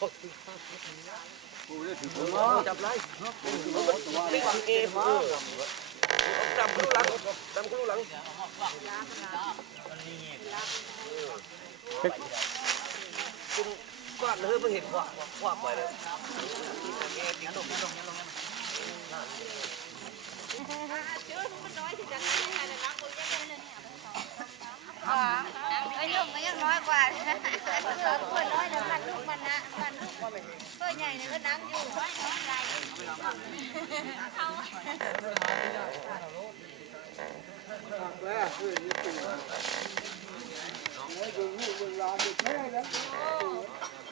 จับไรไม่ฟังเอฟจำกูหลังจำกูหลังคุณกวาดเลยเพิ่งเห็นกวาดไปเลยเอฟกินลงไอ้ลูกก็ยังน้อยกว่าคนน้อยเดี๋ยวมันลูกมันนะมันลูกก็ใหญ่เนี่ยก็น้ำอยู่น้อยใหญ่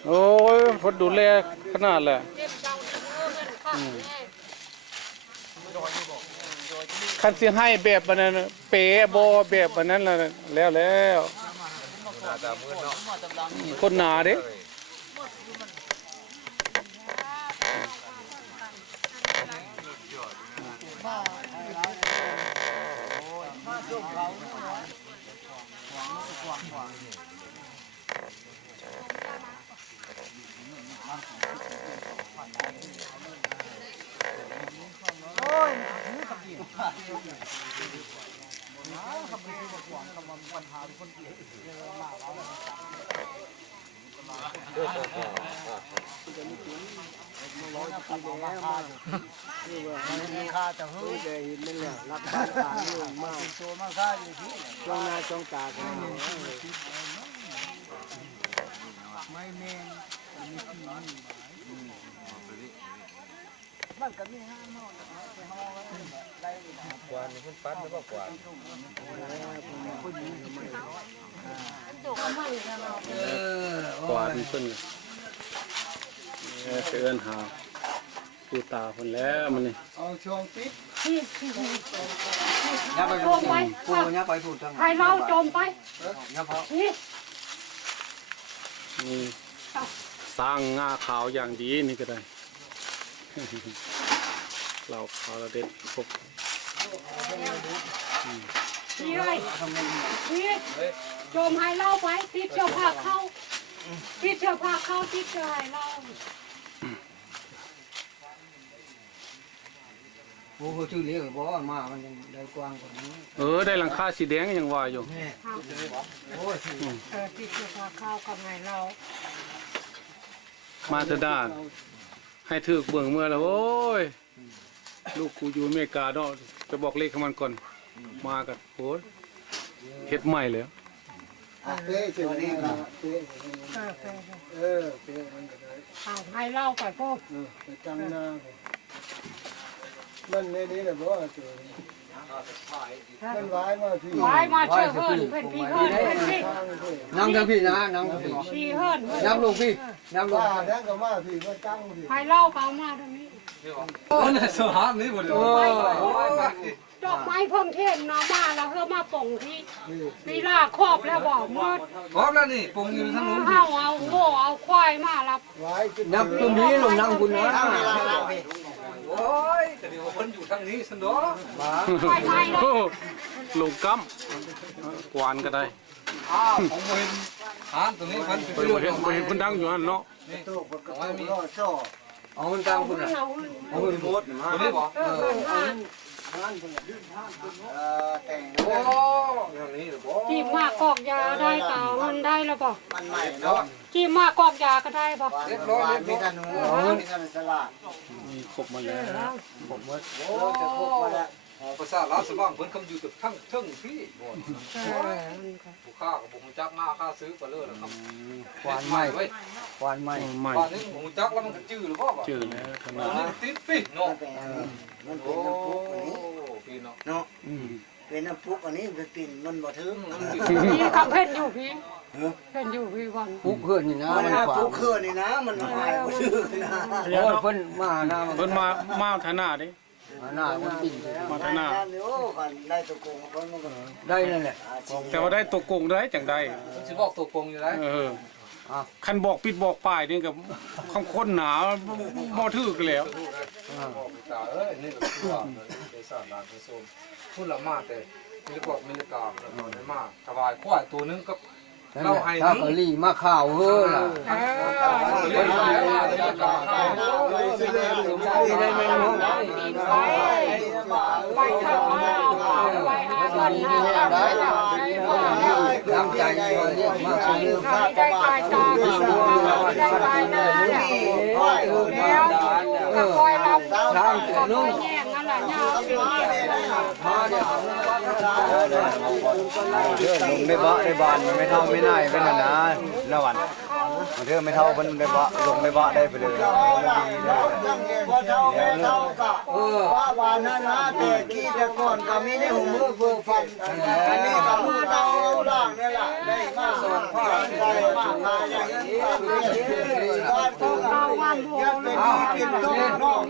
โอ้ยคนดูแลขนาดแหละคันเสียให้แบบนั้นเป๋บอแบบนั้นแล้วคนหนาเด้ข้าจะเฮ้ยเห็นมันเนี่ยรักบ้านต่างเรื่องมากโชว์มาข้าอยู่ที่ช่วงหน้าช่วงตากันไม่เมนมันก็มีห้าหม้อกวาดนี่คุณปั้นหรือเปล่ากวาดกวาดเพิ่นเตือนหาผู้ตาคนแล้วมันนี่ เอาช่วงปิด ยับไปพูดพูดยับไปพูดจัง ใครเล่าจมไป ยับเพาะ นี่ นี่สร้างงาขาวอย่างดีนี่ก็ได้ เราขาวเราเด็ดพบ นี่เลยนี่จมให้เล่าไปติดเชื้อผ้าเข้าติดเชื้อผ้าเข้าติดเชื้อให้เล่า โอ้โหชื่อเลี้ยงบอกว่ามามันยังได้กว้างกว่านี้ ได้หลังคาสีแดงยังว่าอยู่ โอ้ย ติดเชื้อผ้าเข้ากับไงเรา มาเถอะด้านให้ถือเบื้องเมื่อแล้วโอ้ยลูกกูอยู่อเมริกาเนาะจะบอกเลขของมันก่อนมากันโหเฮ็ดใหม่เลย เป๊ะเสียงนี่นะเป๊ะเป๊ะมันก็ได้ เอาให้เล่าไปพวก ไปตั้งหน้ามันในนี้แหละบอกว่าตัวมันร้ายมาที่ ไว้มาเชื่อเฮิร์นเพื่อนพี่เฮิร์นเพื่อนพี่ นั่งกับพี่นะนั่งกับพี่ พี่เฮิร์น นั่งลงพี่นั่งลง ว่าแล้วก็มาที่มันตั้งที่ ให้เล่าเขามาตรงนี้ โอ้ยสหารนี่หมดเลยโอ้ย ดอกไม้เพิ่งเทศนามาแล้วเพื่อมาป่งที่ปีลาครอบแล้วบอกมืด พร้อมแล้วนี่ปงอยู่ทั้งนู้น เอาโง่เอาควายมารับ ไว้ขึ้น นับตรงนี้ลงนั่งคุณนะโอ้ยแต่เดี๋ยวคนอยู่ทางนี้สนอมา ควายไม่แล้ว โอ้ลงกัำกวานก็ได้ อ้าวผมเห็นหานตรงนี้มัน ไปเห็นเพิ่นดังอยู่นั่นเนาะ ตู้ก็ต้องรอซ่อ เอามันกลางคุณนะเอามันหมดมาตัวนี้บอก แต่ง โอ้อย่างนี้หรือบ่ จีบมากกอกยาได้เปล่ามันได้แล้วบอก มันใหม่เนาะ จีบมากกอกยาก็ได้บอก เรียบร้อย มี เรียบ ธ ร้อย นูมีธนูสลัด มีครบมาแล้ว ผมว่าเราจะครบมาแล้ว ภาษาลาวสว่างเพิ่นคำอยู่กับทั้งเทิงพี่บ่ผู้ค้ากับผมจักหน้าค่าซื้อไปเลยนะครับควานใหม่เว้ยควานใหม่ ใหม่ ควานนี้ผมจักแล้วมันก็จื้อหรือเปล่า จืดแล้วขนา อั ด นนี้ติดพี่เนาะ มัน โอ้ เป็นน้ำพุอันนี้ พี่เนาะ เนาะเป็นน้ำพุอันนี้เป็นปิ่นมันบ่ถึง พี่คำเพ่นอยู่พี่เพ่นอยู่พี่วัน ปุ๊บเพื่อนนี่นะ มัน มัน น้ำ ขวา พุเคลื่อนนี่นะมันหายบ่ถึงนะ โอ้ยเพิ่นมาหน้า เพิ่นมาฐานะดิ หน้ามันปิ่น มาฐานะ โอ้กันได้ตัวโกงคนมันก็ ได้นั่นแหละ แต่ว่าได้ตกกงได้จังได้ มันสิบอกตัวปงอยู่ได้ คันบอกปิดบอกป้ายนี่กับคำค้นหนาบ่ถือกันแล้ว บอกตาเอ้ยนี่ก็คือว่าในสารลานส้มพูดละมาแต่มีบอกมีกาแล้วก็ได้มาถวายควายตัวนึงกับ เราให้ ถ้าก็ลีมาข่าวเฮ้อล่ะ ไปทำมาไปหาวันหาวันได้ น้ำใจเรียกมาซื้อ ได้ตายตาได้ตายหน้าเนี่ยแล้วก็คอยรับทางก็นุ่งแย่งนั่นแหละเนี่ย มาเดี๋ยวลงในบ้านไม่เท่าไม่น่ายเป็นนะละวันเรื่องไม่เท่าเป็นในบ้านลงในบ้านได้ไปเลยดีเลยว่าวันนั้นนะแต่กี้แต่ก่อนก็มีในหูมือเฟื่องฟันอันนี้ก็มือเตาล่างนี่แหละได้มาส่งผ้าได้มาขายอย่างนี้บ้านต้องยัดเป็นเป็นต้นนอก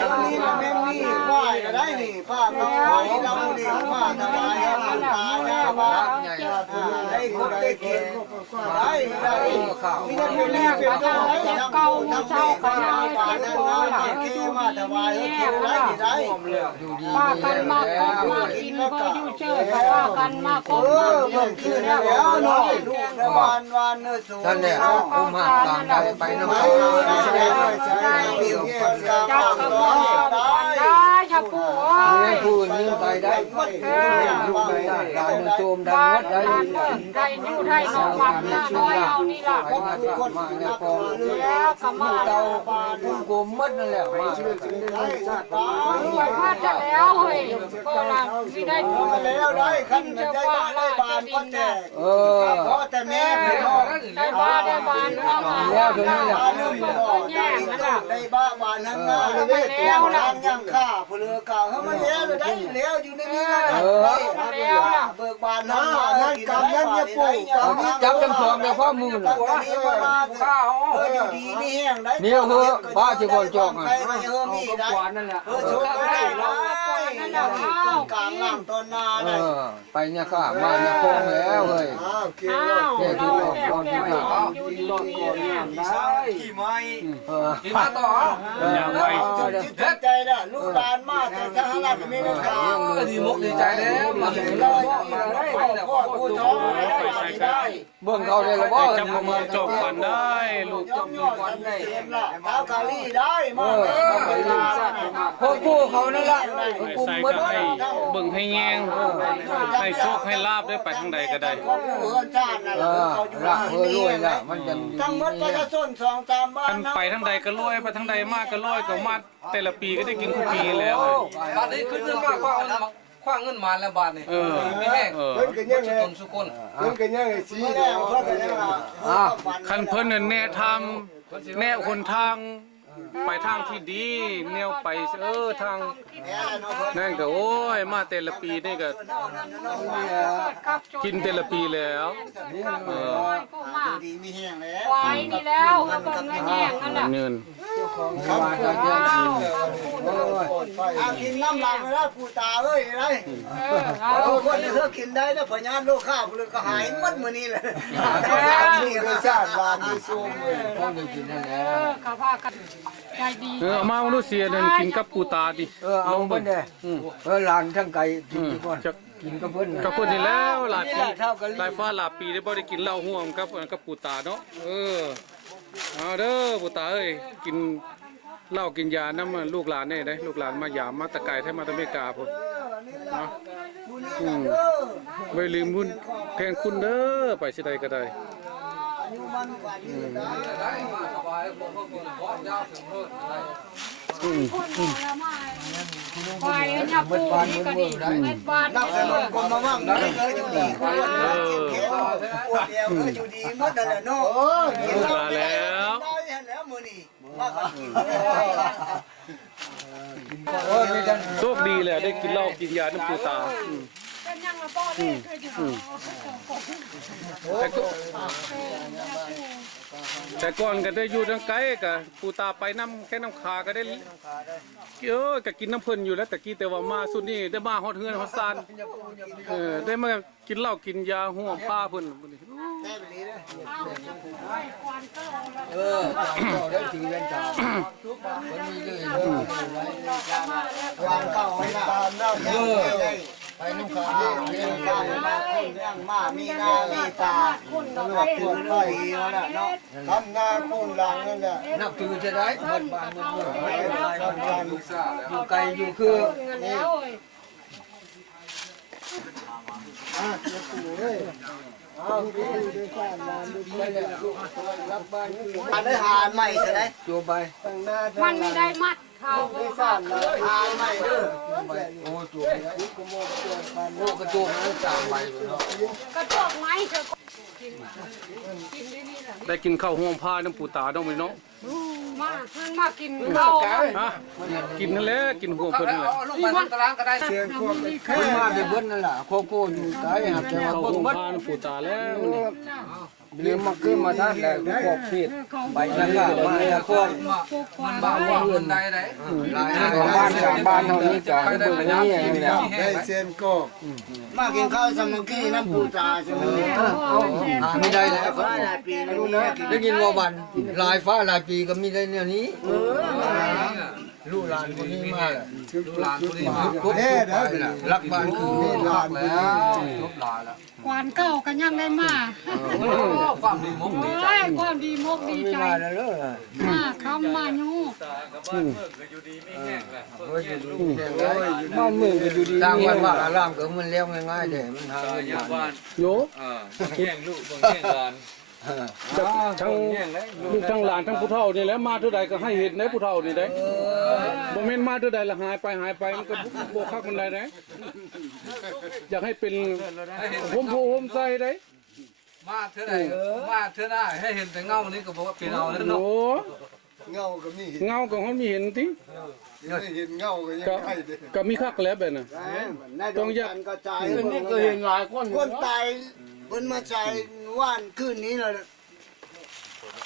ตอนนี้มันไม่มีฝ้ายก็ได้นี่ป้าก็ขายเราดีมาสบายครับตาเนี่ยว่าได้คนได้กินได้มีแต่เป็นนี่เป็นต้นได้ทั้งเก่าทั้งเช้ากันบ้านนั้นนะเกี่ยวมาสบายเกี่ยวได้ได้ ป้ากันมากก็มากินก็อยู่เจอป้ากันมากก็มาเลี้ยง ขึ้นแล้วเนาะลูกในบ้านวันเนื้อสูงท่านเนี่ยอุ้มหักต่างใจไปน้ำมันใช่เกี่ยวกันกับได้ชาปู ไม่พูดนิ่งไปได้ลูกไปได้การโจมดังวัดได้ ไทยอยู่ไทยนอกวัดนะน้อยเอานี่ล่ะ คนมาเนี่ยพอ แล้วก็มา เตาพุ่งกลมมัดนั่นแหละมา มาจะแล้วเฮ้ยก็ล่ะสิได้ แล้วได้ขั้นได้บ้านได้บ้านก็แจกเพราะแต่แม่ไปนอก ได้บ้านได้บ้านเข้ามา แล้วถึงนี่แหละได้บ้านบ้านนั้นนะแล้วทางยังข้าเปลือกาเขามาแล้วเลยได้แล้วอยู่ในนี้นะแล้วล่ะ เบิกบานนั้นนั่นกำนั้นจะปลูกจับจำสองในข้อมือน่ะข้าวอยู่ดีนี่แห้งได้เนี่ยเฮ้อบ้าจะก่อนจอกอ่ะเฮ้อมีได้นั่นแหละเฮ้อชดได้กลางล่างตอนนาได้ไปเนี่ยข้ามาเนี่ยคงแล้วเฮ้ย อ้าว เนี่ยที่บอกตอนที่ว่า อยู่ดีเนี่ย ขี่ไม้ขี่มาต่อ อย่างไร จิตใจน่ะลูกหลานมากแต่สหรัฐอเมริกา ดีมุกดีใจแล้วมาถึง เราพ่อผู้ท้องได้เบิ่งเขาได้แล้วบ่ จับประเมินจบกันได้ลูก ย่อมควันได้เท้ากาลีได้มาพวกผู้เขานั่นแหละ ใส่ก็ให้เบิ่งให้แยงให้โชคให้ลาบได้ไปทางใดก็ได้ พวกผู้เฮือนชาติน่ะเขาอยู่รักเฮือรวยน่ะมันจะทั้งหมดประชาชน2-3บ้า ท่าน นไปทางใดก็รวยไปทางใดมากก็รวยก็มาแต่ละปีก็ได้กินทุกปีแล้ว บาทนี้ขึ้นเงินมากกว่าคว้าเงินมาแล้วบาทนี่ไม่แห้งสุคนสุคน คันเพิ่นแนะทำแนะหนทางไปทางที่ดีแนวไปทางนั่นก็โอ้ยมาแต่ละปีนี่ก็กินแต่ละปีแล้วดีมีแห้งแล้ว ควายนี่แล้วก็ต้องแย่งนั่นแหละ เงิน กินน้ำหลังแล้วผู้ตาเอ้ยไรคนที่เขากินได้แล้วพญานโลกข้าวเลยก็หายมัดมือนี้เลยชาติวานที่ซูมเลยต้องได้กินนั่นแหละ ข้าพากันใจดี เอามาลูกเสียนั่นกินกับปูตาดิ เอาเพิ่นเด้หลานทั้งไก่กินก่อน จัก กินกับเพิ่น กับคนนี่แล้วหลายปีหลายฟ้าหลายปีได้บ่ได้กินเหล้าห่วงกับปูตาเนาะเอาเด้อปูตาเอ้ยกินเหล้ากินยาน้ำลูกหลานนี่ได้ลูกหลานมาหยามมาตะไกแท้มาตะเมกาพุ่นเนาะไว้ลืมบุญแพงคุณเด้อไปสิใดก็ได้ สบายผมก็กินบอสยาวถึงเพิ่ม ควายเนี่ยปูนี่ก็ดีเม็ดบาท นักสนุนกรมมามั่งนักอยู่ดีคนเข็มปวดเอวอยู่ดีหมดแล้วเนาะ มาแล้ว แล้วมื้อนี้มากิน โชคดีแหละได้กินเหล้ากินยาน้ำปูตาเป็นยังละป้อนี่เคยอยู่ แต่ก่อนก็ได้อยู่ทางไกลกับปูตาไปน้ำแค่น้ำคาก็ได้ก็กินน้ำเพิ่นอยู่แล้วแต่กี้แต่ว่ามาสุดนี่ได้มาฮอดเฮือนฮอดซานได้มากินเหล้ากินยาห่วงผ้าเพิ่น ได้ทีเว้นตาวันนี้เลยวางเก่าไว้ตามน้ำได้ ไปนุ่งขาวเลี้ยงไก่มาคนเลี้ยงมามีนามีตาตำรวจถือร้อยแล้วน่ะเนาะทำนาคุณหลังนั่นแหละ นับถือจะได้หมดบ้านหมดเมือง ไม่ได้ทำการ อยู่ไกลอยู่คือ แล้ว จะปู่เอ้ยเอาดูดูสร้างบ้านดูไปเลยรับบ้านคืออันได้หาใหม่ใช่ไหม จูไป ตั้งหน้า มันไม่ได้มัดเขา ได้สร้างหาใหม่เด้อ โอ้จู กุโมกเกิดปัน โอ้กระจูมันจางไปเนาะ กระจกไม้เถอะ ได้กินข้าวห่วงผ้าน้ำปูตาต้องไปเนาะ มาเพิ่งมากินข้าว ฮะกินนั่นแหละกินห่วงเพิ่นนั่นแหละ ลงไปตารางก็ได้ เสียงควบ คนมาไปเบิ้ลนั่นแหละโคโก้อยู่ไกลครับแต่ว่า ข้าว เบิ้ ห่ ง วง เบิ้ล ผ้าน้ำปูตาแล้วนี่ เรียนมาขึ้นมาด้านแหละพวกผิดใบนั่นก็มาแล้วพวกบ้านว่าอื่นใดได้บ้านจากบ้านเท่านี้จากเบิ้งนี่นี่แหละ ได้เสียงก็มากินข้าวสมังกี้น้ำปูตาใช่ไหม ไม่ได้แล้ว ฟ้าหลายปีแล้วนี่นะ ได้กินว่าวันลายฟ้าลายปีก็มีได้เนี่ยนี้ลูกหลานคนนี้มาลูกหลานคนนี้มาครบรักบ้านคือรักแล้วครบหลานแล้ว กวานเก่ากันยังได้มา ความดีมุกดีใจ โอ้ยความดีมกดีใจ มาแล้วเลย มาคำมายู บ้านเมืองก็อยู่ดีสร้างวัดว่าอารามก็มันเลี้ยวง่ายๆเด้มันหาเงินมา โย แย่งลูกบางแย่งหลาน ทั้งลูกทั้งหลานทั้งผู้เฒ่านี่แหละมาเท่าใดก็ให้เห็นได้ผู้เฒ่านี่ได้บ่แม่นมาเท่าใดละหายไปมันก็บ่คักมันได้นะอยากให้เป็นผมใส่ได้ มาเท่าไหร่มาเท่าไหร่ให้เห็นแต่เงานี่ก็บอกว่าเป็นเอาแล้วเนาะ โอ้ เงาก็มี เงาก็เฮามีเห็นติ ไม่เห็นเงาก็ยัง ก็ ไงเด้ ก็มีคักแล้วแบบน่ะ ต้องยันกระจายนี่ก็เห็นหลายคนตายเพิ่นมาใจว่านคืนนี้เลย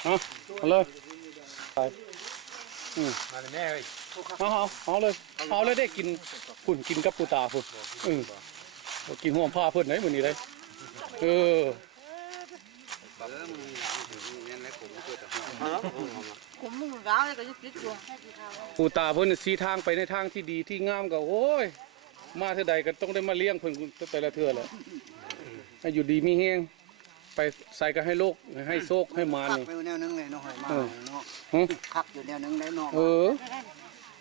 เอาเลยไปเอาเลยได้กินพุ่นกินกับปูตาพุ่นกินห่วงผ้าเพิ่นไหนมื้อนี้ได้ปูตาเพิ่นสีทางไปในทางที่ดีที่งามก็โอ้ยมาเท่าใดก็ต้องได้มาเลี้ยงเพิ่นแต่ละเทื่อแหละให้อยู่ดีมีแฮงไปใส่ก็ให้โลกให้โชคให้มานี่ ไปแนวนึงเลยเนาะหอยมาเนาะคักอยู่แนวนึงได้เนาะ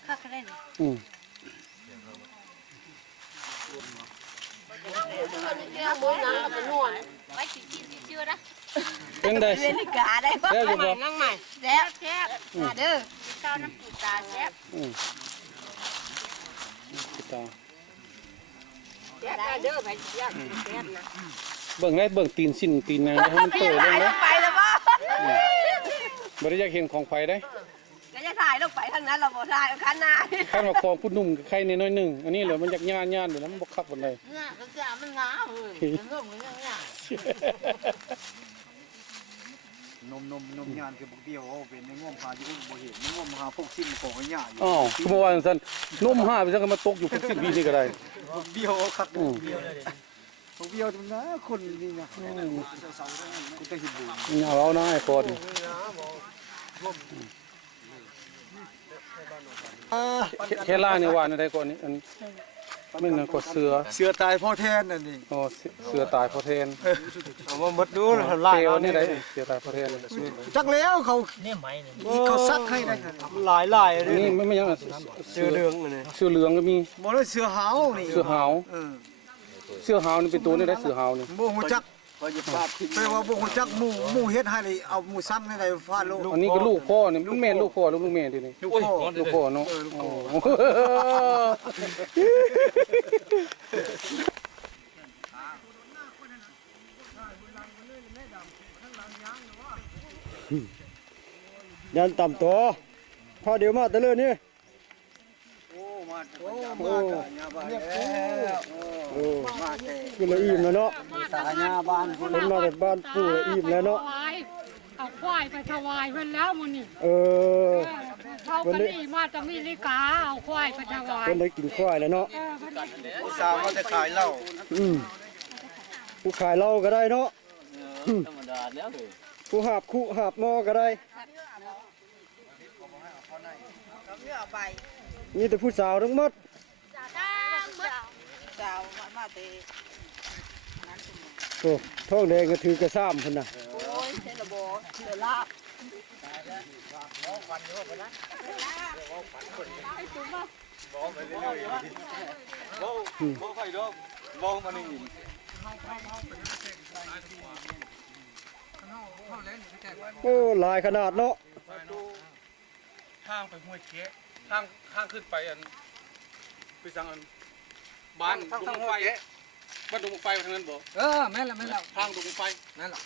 ข้าก็ได้นี่ อืม ไว้กินชื่อนะ เป็นได้ เรียนลิกาได้ป่ะ แซ่บอยู่บ่ นั่งใหม่แซ่บมาเด้อข้าวน้ำปูตาแซ่บ ปูตา แซ่บได้เด้อไปย่างแซ่บนะ เบิ่งได้เบิ่งตีนสิ้นตีนนางให้มันเปิดลงนะ ไปแล้วป่ะ บ่ได้อยากเห็นของไผได้ แล้วจะถ่ายลงไปทางนั้นเราบ่ถ่ายคันหน้า ข้างของผู้หนุ่มกับใครนิดหน่อยหนึงอันนี้เหลือมันอยากย่านๆอยู่แล้วมันบ่คักปานใด เนี่ยก็จะมันงามมันร่วมกันอย่างเงี้ย นมงานคือบ่เบี้ยวเป็นในง่วงพาอยู่บ่เห็นในง่วงหาพวกสิ้นของหญ้าอยู่ อ๋อคือเมื่อวานซั่นนุ่มห้าไปซั่นก็มาตกอยู่พวกสิ้นปีนี่ก็ได้ เบี้ยวคักเบี้ยวเลยบ่เบี้ยวตรงนะคนนี่นะกูจะเห็นดู เอานะไอ้คนแค่ล่านี่ว่าในใดก่อนนี่อันไม่นก็เสือ ตายพ่อแทนนั่นนี่ อ๋อเสือตายเพราะแทน เอามาหมดดูลาย เปลวนี่ได้เสือตายเพราะแทน จักแล้วเขาเนี่ยไหมนี่เขาซักให้ได้หลายเลย นี่ไม่ยัง เสือเหลืองนี่ เสือเหลืองก็มี บ่ได้เสือหาวนี่ เสือหาวเสือหาวนี่เป็นตัวนี่ได้เสือหาวนี่ บ่ฮู้จักแต่ว่าบ่ฮู้จักหมู่เฮ็ดให้ได้เอาหมู่ซ้ำให้ได้ฟาดลูก อันนี้ก็ลูกพ่อนี่มันแม่ลูกพ่อลูกแม่ดินี่ ลูกพ่อ ลูกพ่อเนาะ ยันต่ำตัวพอเดี๋ยวมาแต่เรื่องนี้ มาเนี่ยบ้านมาแต่ คือละอิ่มแล้วเนาะ สาญาบ้านพุ่น เป็นมาแต่บ้านปู่ละอิ่มแล้วเนาะ เอาควายไปถวายเพิ่นแล้วมื้อนี้ เออ เขาก็นี่มาจะมีลิกาเอาควายไปถวาย เป็นได้กินควายแล้วเนาะ สาวก็จะขายเหล้า ผู้ขายเหล้าก็ได้เนาะ ธรรมดาแล้วเลย ผู้หาบคู่หาบหม้อก็ได้ มีแต่ผู้สาวทั้งหมด จ้างหมด สาวมาเตะ โอ้ท้องแดงก็ถือกระซ้ำพุ่นน่ะ โอ้ยเทนโบเทลาบ โอ้หลายขนาดเนาะ ทางไปห้วยเก๊ทางขึ้นไปอันไปสั่งอันบ้านดงไฟบ้านดงไฟทางนั้นบ่ แม่นละ ทางดงไฟ แม่นละ